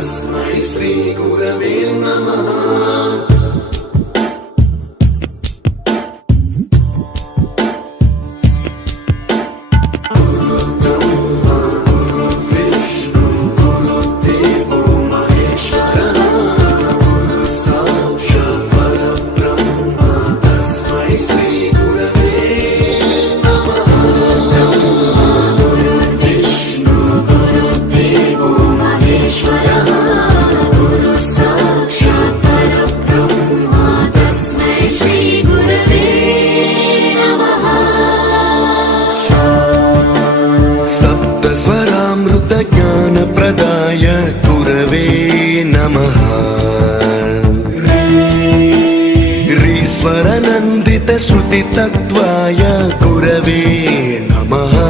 श्री गुरवे नमः। स्वरामृत ज्ञान प्रदाय गुरवे नमः। रीश्वर नन्दित श्रुति तत्त्वाय गुरवे नमः।